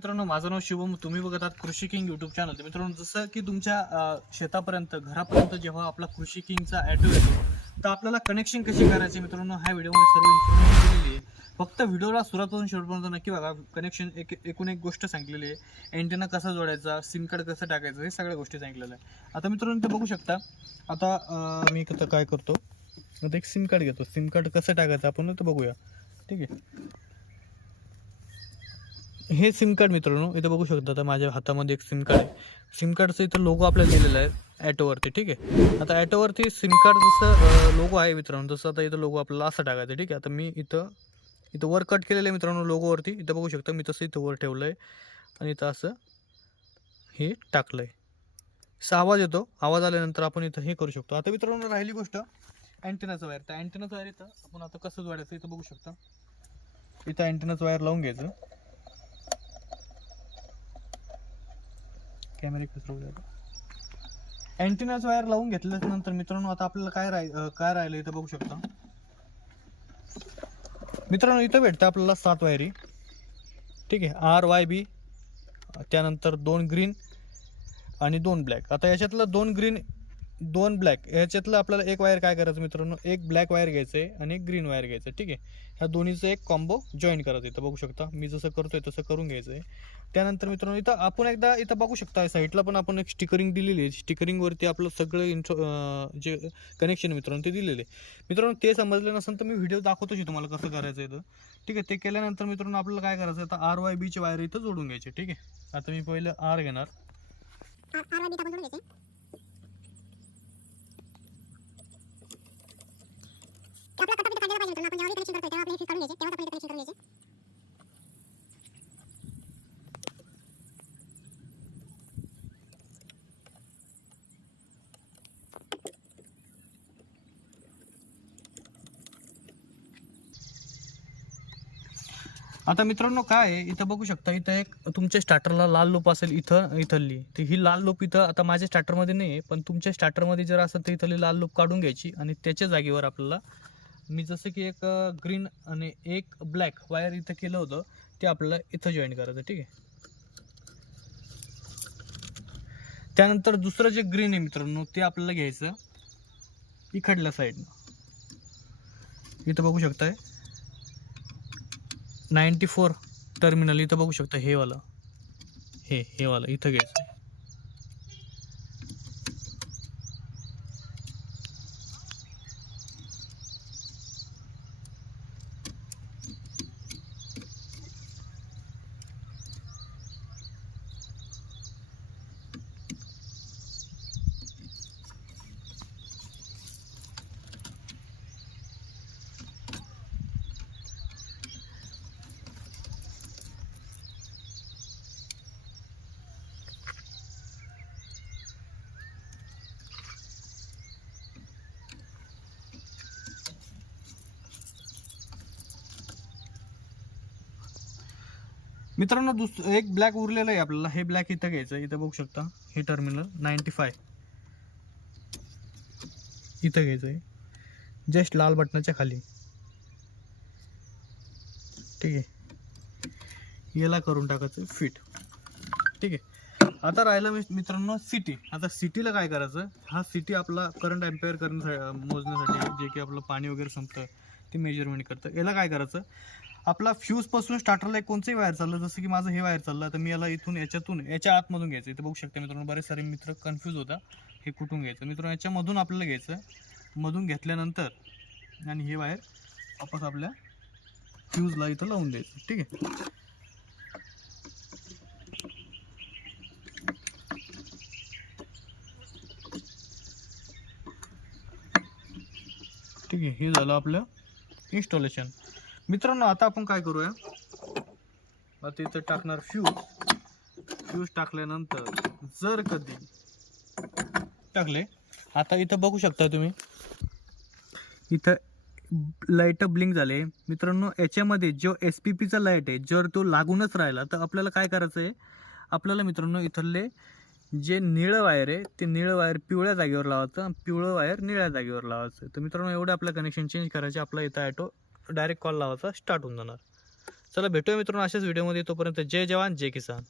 मित्रांनो, माझं नाव शुभम. तुम्ही बघत आहात कृषी किंग यूट्यूब चॅनल. तर मित्रांनो, जसं की तुमच्या शेतापर्यंत घरापर्यंत जेव्हा आपला कृषी किंगचा ॲटो येतो, तर आपल्याला कनेक्शन कशी करायचे मित्रांनो, ह्या व्हिडिओमध्ये सर्व इन्फॉर्मेशन दिलेली आहे. फक्त व्हिडिओला सुरुवातपासून शेवटपर्यंत नक्की बघा. कनेक्शन एकूण एक गोष्ट सांगितलेली आहे. अँटेना कसा जोडायचा, सिम कार्ड कसं टाकायचं, हे सगळ्या गोष्टी सांगितलेल्या आहे. आता मित्रांनो, ते बघू शकता. आता मी आता काय करतो, आता एक सिम कार्ड घेतो. सिम कार्ड कसं टाकायचं आपण तर बघूया. ठीक आहे. हे सिम कार्ड मित्रांनो इथं बघू शकता. आता माझ्या हातामध्ये एक सिम कार्ड आहे. सिम कार्डचं इथं लोगो आपल्याला दिलेला आहे ॲटोवरती. ठीक आहे. आता ॲटोवरती सिम कार्ड जसं लोगो आहे मित्रांनो, तसं आता इथं लोगो आपल्याला असं टाकायचं. ठीक आहे. आता मी इथं इथं वर कट केलेलं आहे मित्रांनो लोगोवरती. इथं बघू शकता मी तसं इथं वर ठेवलं आहे आणि इथं असं हे टाकलं आहे. असा आवाज येतो. आवाज आल्यानंतर आपण इथं हे करू शकतो. आता मित्रांनो राहिली गोष्ट अँटेनाचं वायर. तर अँटेनाचं वायर इथं आपण आता कसं जोडायचं इथं बघू शकता. इथं अँटेनाचं वायर लावून घ्यायचं. कॅमेरा कसं अँटेनाचं वायर लावून घेतल्यानंतर मित्रांनो आता आपल्याला काय राहिलं इथं बघू शकता. मित्रांनो इथं भेटतं आपल्याला 7 वायरी. ठीक आहे. RYB, त्यानंतर 2 ग्रीन आणि 2 ब्लॅक. आता याच्यातलं 2 ग्रीन 2 ब्लॅक याच्यातलं आपल्याला एक वायर काय करायचं मित्रांनो, एक ब्लॅक वायर घ्यायचं आहे आणि एक ग्रीन वायर घ्यायचं. ठीक आहे. ह्या दोन्हीचं एक कॉम्बो जॉईन करायचं. इथं बघू शकता मी जसं करतोय तसं करून घ्यायचं आहे. त्यानंतर मित्रांनो इथं आपण एकदा इथं बघू शकता साईडला पण आपण एक स्टिकरिंग दिलेली आहे. स्टिकरिंगवरती आपलं सगळं जे कनेक्शन मित्रांनो ते दिलेले आहे. मित्रांनो ते समजलं नसेल तर मी व्हिडिओ दाखवतोच तुम्हाला कसं करायचं इथं. ठीक आहे. ते केल्यानंतर मित्रांनो आपल्याला काय करायचं, आता RYBची वायर इथं जोडून घ्यायची. ठीक आहे. आता मी पहिलं R घेणार. RYB टाकून जोडून घ्यायचे. आपला कटा बिटा काढायला पाहिजे. आपण जेव्हा कनेक्शन करतोय तेव्हा आपले हे काढून घ्यायचे. तेव्हा आपण कनेक्शन करून घ्यायचे. आता मित्रांनो काय आहे इथं बघू शकता. इथं एक तुमच्या स्टार्टरला लाल लूप असेल इथली. तर ही लाल लूप इथं आता माझ्या स्टार्टरमध्ये नाही आहे, पण तुमच्या स्टार्टरमध्ये जर असेल तर इथली लाल लूप काढून घ्यायची आणि त्याच्या जागेवर आपल्याला मी जसं की एक ग्रीन आणि एक ब्लॅक वायर इथं केलं होतं ते आपल्याला इथं जॉईन करायचं. ठीक आहे. त्यानंतर दुसरं जे ग्रीन आहे मित्रांनो ते आपल्याला घ्यायचं इकडल्या साईडनं. इथं बघू शकताय 94 टर्मिनल. इथं बघू शकता हे वाला हे वाला इथं घ्यायचं. मित्रांनो एक ब्लॅक उरलेलं आहे आपल्याला. हे ब्लॅक इथं घ्यायचं. इथं बघू शकता हे टर्मिनल 95 इथं घ्यायचं आहे, जस्ट लाल बटनाच्या खाली. ठीक आहे. याला करून टाकायचं फिट. ठीक आहे. आता राहिलं मित्रांनो सिटी. आता सिटीला काय करायचं, हा सिटी आपला करंट अँपेअर मोजण्यासाठी जे की आपलं पाणी वगैरे संपतं ते मेजरमेंट करतं. याला काय करायचं, आपला फ्यूजपासून स्टार्टरला एक कोणचंही वायर चाललं, जसं की माझं हे वायर चाललं, तर मी याला याच्या आतमधून घ्यायचं. इथं बघू शकता मित्रांनो बरेच सारे मित्र कन्फ्यूज होता हे कुठून घ्यायचं. मित्रांनो याच्यामधून आपल्याला घ्यायचं. मधून घेतल्यानंतर आणि हे वायर वापस आपल्या फ्यूजला इथं लावून द्यायचं. ठीक आहे. ठीक आहे. हे झालं आपलं इन्स्टॉलेशन. मित्रांनो आता आपण काय करूया, आता इथं टाकणार फ्यूज टाकल्यानंतर जर कधी टाकले, आता इथं बघू शकता तुम्ही इथं लाईट ब्लिंक झाले. मित्रांनो याच्यामध्ये जो SPPचा लाईट आहे जर तो लागूनच राहिला तर आपल्याला काय करायचं आहे, आपल्याला मित्रांनो इथले जे निळं वायर आहे ते निळं वायर पिवळ्या जागेवर लावायचं आणि पिवळं वायर निळ्या जागेवर लावायचं. तर मित्रांनो एवढं आपलं कनेक्शन चेंज करायचे. आपला इथं ॲटो डायरेक्ट कॉल लावायचा स्टार्ट होऊन जाणार. चला भेटूया मित्रांनो अशाच व्हिडिओमध्ये. तोपर्यंत जय जवान जय किसान.